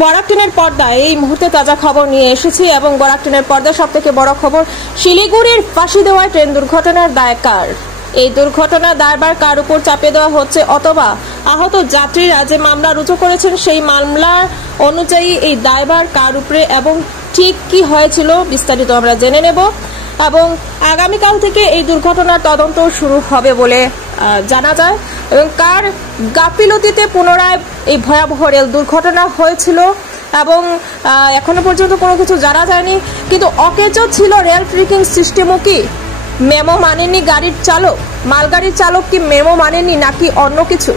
বরাক টিনের পর্দায় এই মুহূর্তে তাজা খবর নিয়ে এসেছি এবং বরাক টিনের পর্দায় সবথেকে বড় খবর, শিলিগুড়ির ফাঁসি দেওয়া ট্রেন দুর্ঘটনার দায় কার? এই দুর্ঘটনার দায়ভার কার উপর চাপিয়ে দেওয়া হচ্ছে, অথবা আহত যাত্রীরা যে মামলা রুজু করেছেন সেই মামলার অনুযায়ী এই দায়ভার কার উপরে এবং ঠিক কি হয়েছিল বিস্তারিত আমরা জেনে নেব। এবং আগামীকাল থেকে এই দুর্ঘটনার তদন্ত শুরু হবে বলে জানা যায় এবং কার গাফিলতিতে পুনরায় এই ভয়াবহ রেল দুর্ঘটনা হয়েছিল এবং এখনো পর্যন্ত কোনো কিছু জানা যায়নি। কিন্তু অকেজো ছিল রেল ট্রেকিং সিস্টেমও কি মেমো মানেনি গাড়ির চালক? মালগাড়ির চালক কি মেমো মানেনি নাকি অন্য কিছু?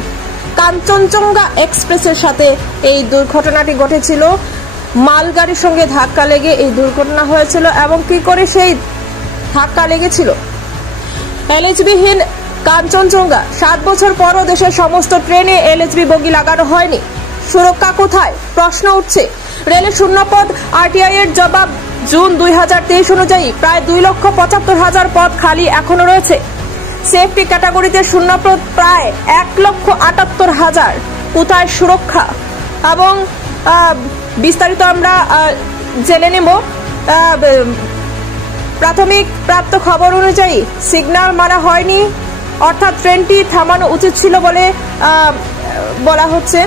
কাঞ্চনজঙ্ঘা এক্সপ্রেসের সাথে এই দুর্ঘটনাটি ঘটেছিল, মালগাড়ির সঙ্গে ধাক্কা লেগে এই দুর্ঘটনা হয়েছিল এবং কি করে সেই ধাক্কা লেগেছিল। এলএচবিহীন কাঞ্চনজঙ্ঘা, 7 বছর পরও দেশের সমস্ত ট্রেনে এলএচবি বগি লাগানো হয়নি, সুরক্ষা কোথায় প্রশ্ন উঠছে। রেলের শূন্যপদ আরটিআই এর জবাব, জুন 2023 অনুযায়ী প্রায় 2,75,000 পদ খালি এখনো রয়েছে। সেফটি ক্যাটাগরিতে শূন্যপদ প্রায় 1,78,000, কোথায় সুরক্ষা? এবং বিস্তারিত আমরা জেনে নেব। প্রাথমিক প্রাপ্ত খবর অনুযায়ী সিগন্যাল মারা হয়নি, অর্থাৎ ট্রেনটি থামানো উচিত ছিল বলে বলা হচ্ছে।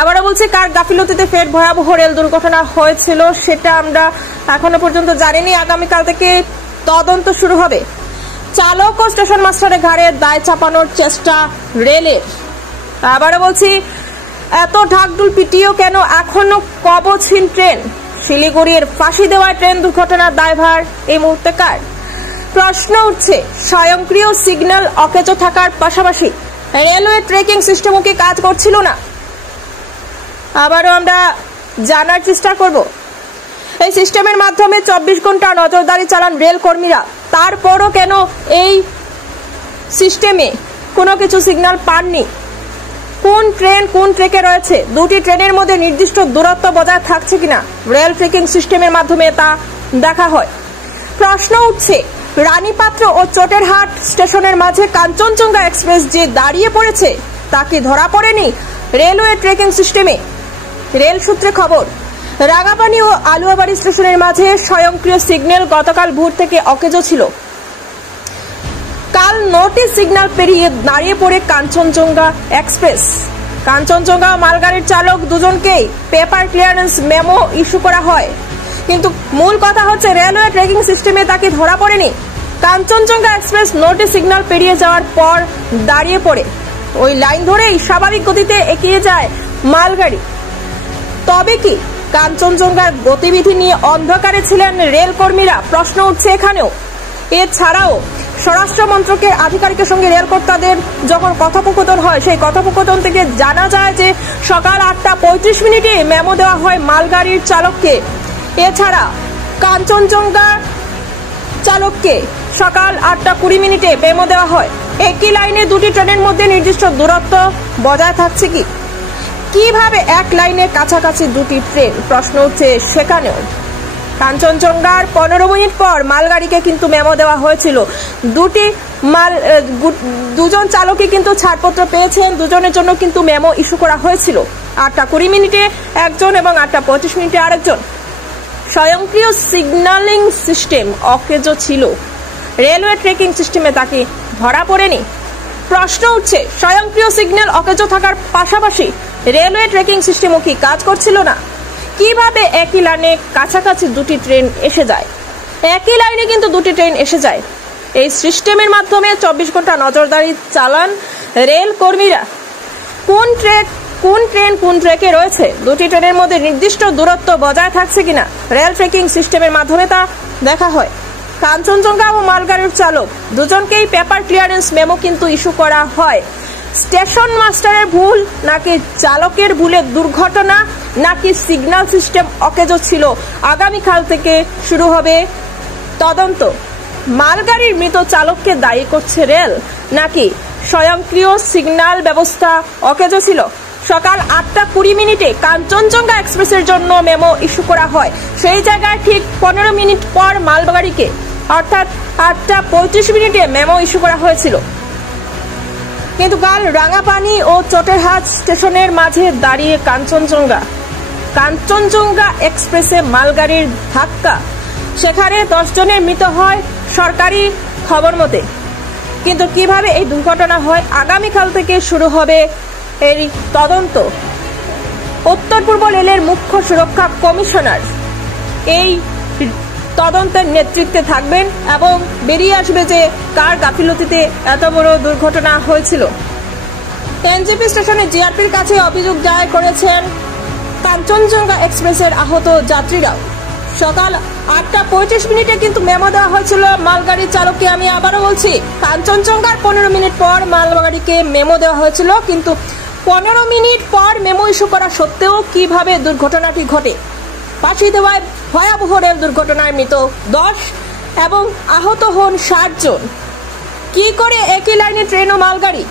আবারও বলছি, কার গাফিলতিতে ফের ভয়াবহ রেল দুর্ঘটনা হয়েছিল সেটা আমরা এখনো পর্যন্ত জানিনি। আগামীকাল থেকে তদন্ত শুরু হবে। চালক ও স্টেশন মাস্টারের ঘাড়ে দায় চাপানোর চেষ্টা রেলের। আবারও বলছি, এত ঢাকঢুল পিটিয়েও কেন এখনো কবচহীন ট্রেন? শিলিগুড়ির ফাঁসি দেওয়া ট্রেন দুর্ঘটনার দায়ভার এই মুহূর্তে কার? প্রশ্ন উঠছে। স্বয়ংক্রিয় সিগন্যাল অকেজো থাকার পাশাপাশি রেলওয়ে ট্রেকিং সিস্টেমও কি কাজ করছিল না? আবারও আমরা জানার চেষ্টা করব। এই সিস্টেমের মাধ্যমে 24 ঘন্টা নজরদারি চালান রেল কর্মীরা, তারপরও কেন এই সিস্টেমে কোনো কিছু সিগন্যাল পাননি? কোন ট্রেন কোন ট্রেকে রয়েছে, দুটি ট্রেনের মধ্যে নির্দিষ্ট দূরত্ব বজায় থাকছে কিনা রেল ট্রেকিং সিস্টেমের মাধ্যমে তা দেখা হয়। প্রশ্ন উঠছে, রানীপাত্র ও চটেরহাট স্টেশনের মাঝে কাঞ্চনজঙ্ঘা এক্সপ্রেস যে দাঁড়িয়ে পড়েছে তা কি ধরা পড়েনি রেলওয়ে ট্রেকিং সিস্টেমে? রেল সূত্রে খবর, রাঙাপানি ও আলুয়াবাড়ি স্টেশনের মাঝে স্বয়ংক্রিয় সিগন্যাল গতকাল ভোর থেকে অকেজো ছিল। কাল নোটিশ সিগন্যাল পেরিয়ে দাঁড়িয়ে পড়ে কাঞ্চনজঙ্ঘা এক্সপ্রেস। কাঞ্চনজঙ্ঘা মালগাড়ির চালক দুজনকেই পেপার ক্লিয়ারেন্স মেমো ইস্যু করা হয়, কিন্তু মূল কথা হচ্ছে রেলওয়ে ট্রেকিং সিস্টেমে তাকে ধরা পড়েনি। কাঞ্চনজঙ্ঘা এক্সপ্রেস নোটিশ সিগন্যাল পেরিয়ে যাওয়ার পর দাঁড়িয়ে পড়ে ওই লাইন ধরেই স্বাভাবিক গতিতে এগিয়ে যায় মালগাড়ি। তবে কি কাঞ্চনজঙ্ঘার গতিবিধি নিয়ে অন্ধকারে ছিলেন রেল কর্মীরা? প্রশ্ন উঠছে এখানেও। এছাড়াও স্বরাষ্ট্র মন্ত্রকের আধিকারিকের সঙ্গে রেল কর্তাদের যখন কথোপকথন হয়, সেই কথোপকথন থেকে জানা যায় যে সকাল 8:35 মেমো দেওয়া হয় মালগাড়ির চালককে। এছাড়া কাঞ্চনজঙ্ঘা চালককে সকাল 8:20 মেমো দেওয়া হয়। একই লাইনে দুটি ট্রেনের মধ্যে নির্দিষ্ট দূরত্ব বজায় থাকছে কি? কিভাবে এক লাইনে কাছাকাছি দুটি ট্রেন? প্রশ্ন উঠছে সেখানেও। কাঞ্চনজঙ্ঘার 15 মিনিট পর মালগাড়িকে কিন্তু মেমো দেওয়া হয়েছিল। দুজন চালকই কিন্তু ছাড়পত্র পেয়েছেন, দুজনের জন্য কিন্তু মেমো ইস্যু করা হয়েছিল। 8:20 একজন এবং 8:25 আরেকজন। স্বয়ংক্রিয় সিগন্যালিং সিস্টেম অকেজো ছিল, রেলওয়ে ট্রেকিং সিস্টেমে তাকে ধরা পড়েনি। প্রশ্ন উঠছে, স্বয়ংক্রিয় সিগন্যাল অকেজো থাকার পাশাপাশি রেলওয়ে ট্রেকিং সিস্টেমও কি কাজ করছিল না? কিভাবে একই লাইনে কাছাকাছি দুটি ট্রেন এসে যায়? একই লাইনে কিন্তু দুটি ট্রেন এসে যায়। এই সিস্টেমের মাধ্যমে 24 ঘন্টা নজরদারি চালান রেল কর্মীরা। কোন ট্রেন কোন ট্রেকে রয়েছে, দুটি ট্রেনের মধ্যে নির্দিষ্ট দূরত্ব বজায় থাকছে কিনা রেল ট্রেকিং সিস্টেমের মাধ্যমে তা দেখা হয়। কাঞ্চনজঙ্ঘা ও মালগাড়ির চালক দুজনকেই পেপার ক্লিয়ারেন্স মেমো কিন্তু ইস্যু করা হয়। স্টেশন মাস্টারের ভুল নাকি চালকের ভুলের দুর্ঘটনা নাকি সিগন্যাল সিস্টেম অকেজো ছিল? আগামীকাল থেকে শুরু হবে তদন্ত। মালগাড়ির মৃত চালককে দায়ী করছে রেল নাকি স্বয়ংক্রিয় সিগন্যাল ব্যবস্থা অকেজো ছিল? সকাল 8:20 কাঞ্চনজঙ্ঘা এক্সপ্রেসের জন্য মেমো ইস্যু করা হয়, সেই জায়গায় ঠিক 15 মিনিট পর মালগাড়িকে অর্থাৎ 8:35 মেমো ইস্যু করা হয়েছিল। কিন্তু কাল রাঙাপানি ও চটেরহাট স্টেশনের মাঝে দাঁড়িয়ে কাঞ্চনজঙ্ঘা কাঞ্চনজঙ্ঘা এক্সপ্রেসে মালগাড়ির ধাক্কা, সেখানে 10 জনের মৃত্যু হয় সরকারি খবর মতে। কিন্তু কিভাবে এই দুর্ঘটনা হয়, আগামীকাল থেকে শুরু হবে এই তদন্ত। উত্তর পূর্ব রেলের মুখ্য সুরক্ষা কমিশনার এই তদন্তের নেতৃত্বে থাকবেন এবং বেরিয়ে আসবে যে কার গাফিলতিতে এত বড় দুর্ঘটনা হয়েছিল। এনজেপি স্টেশনে জিআরপির কাছে অভিযোগ দায়ের করেছেন কাঞ্চনজঙ্ঘা এক্সপ্রেসের আহত যাত্রীরাও। সকাল 8:35 কিন্তু মেমো দেওয়া হয়েছিল মালগাড়ির চালককে। আমি আবারও বলছি, কাঞ্চনজঙ্ঘার 15 মিনিট পর মালগাড়িকে মেমো দেওয়া হয়েছিল, কিন্তু 15 মিনিট পর মেমো ইস্যু করা সত্ত্বেও কিভাবে দুর্ঘটনাটি ঘটে। ফাঁসি দেওয়ায় ভয়াবহ রেল দুর্ঘটনায় মৃত 10 এবং আহত হন 60 জন। কি করে একই লাইনে ট্রেন ও মালগাড়ি?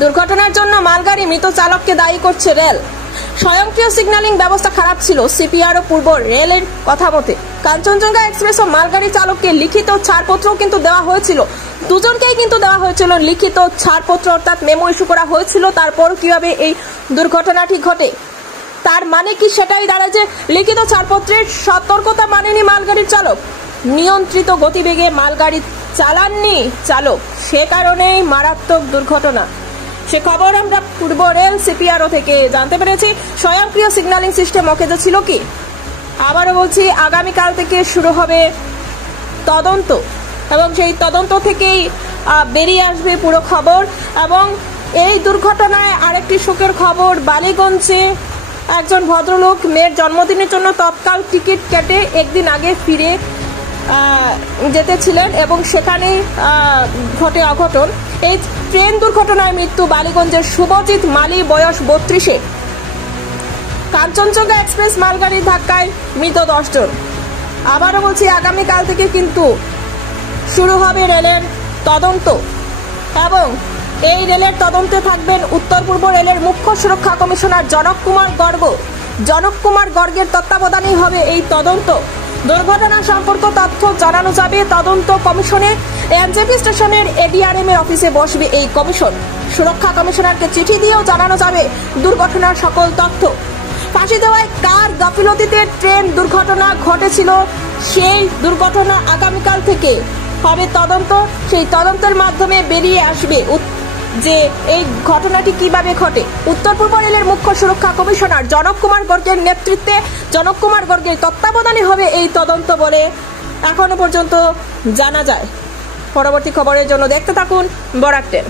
দুর্ঘটনার জন্য মালগাড়ি মৃত চালককে দায়ী করছে রেল। স্বয়ংক্রিয় সিগন্যালিং ব্যবস্থা খারাপ ছিল সিপিআর ও পূর্ব রেলের কথা মতে। কাঞ্চনজঙ্ঘা এক্সপ্রেস ও মালগাড়ি চালককে লিখিত ছাড়পত্রও কিন্তু দেওয়া হয়েছিল, দুজনকেই কিন্তু দেওয়া হয়েছিল লিখিত ছাড়পত্র, অর্থাৎ মেমো ইস্যু করা হয়েছিল। তারপর কিভাবে এই দুর্ঘটনাটি ঘটে, তার মানে কি সেটাই দাঁড়ায় যে লিখিত ছাড়পত্রের সতর্কতা মানেনি মালগাড়ির চালক, নিয়ন্ত্রিত গতিবেগে মালগাড়ি চালাননি চালক, সে কারণেই মারাত্মক দুর্ঘটনা। সে খবর আমরা পূর্ব রেল সিপিআরও থেকে জানতে পেরেছি। স্বয়ংক্রিয় সিগন্যালিং সিস্টেম অকেজো ছিল কি? আবারও বলছি, আগামীকাল থেকে শুরু হবে তদন্ত এবং সেই তদন্ত থেকেই বেরিয়ে আসবে পুরো খবর। এবং এই দুর্ঘটনায় আরেকটি শোকের খবর, বালিগঞ্জে একজন ভদ্রলোক মেয়ের জন্মদিনের জন্য তৎকাল টিকিট কেটে একদিন আগে ফিরে যেতেছিলেন এবং সেখানেই ঘটে অঘটন। এই ট্রেন দুর্ঘটনায় মৃত্যু বালিগঞ্জের শুভজিৎ মালি, বয়স 32। কাঞ্চনজঙ্ঘা এক্সপ্রেস মালগাড়ির ধাক্কায় মৃত 10 জন। আবারও বলছি, আগামীকাল থেকে কিন্তু শুরু হবে রেলের তদন্ত এবং এই রেলের তদন্তে থাকবেন উত্তর পূর্ব রেলের মুখ্য সুরক্ষা কমিশনার জনক কুমার গর্গের তত্ত্বাবধানেই হবে এই তদন্ত। দুর্ঘটনা সম্পর্ক তথ্য জানানো যাবে তদন্ত কমিশনে। এনজেপি স্টেশনের এডিআরএম এর অফিসে বসবে এই কমিশন। সুরক্ষা কমিশনারকে চিঠি দিয়েও জানানো যাবে দুর্ঘটনার সকল তথ্য। ফাঁসি দেওয়ায় কার গাফিলতিতে ট্রেন দুর্ঘটনা ঘটেছিল, সেই দুর্ঘটনা আগামীকাল থেকে হবে তদন্ত। সেই তদন্তের মাধ্যমে বেরিয়ে আসবে যে এই ঘটনাটি কিভাবে ঘটে। উত্তর পূর্ব রেলের মুখ্য সুরক্ষা কমিশনার জনক কুমার গর্গের নেতৃত্বে, জনক কুমার গর্গের তত্ত্বাবধানে হবে এই তদন্ত বলে এখনো পর্যন্ত জানা যায়। পরবর্তী খবরের জন্য দেখতে থাকুন বরাক 10।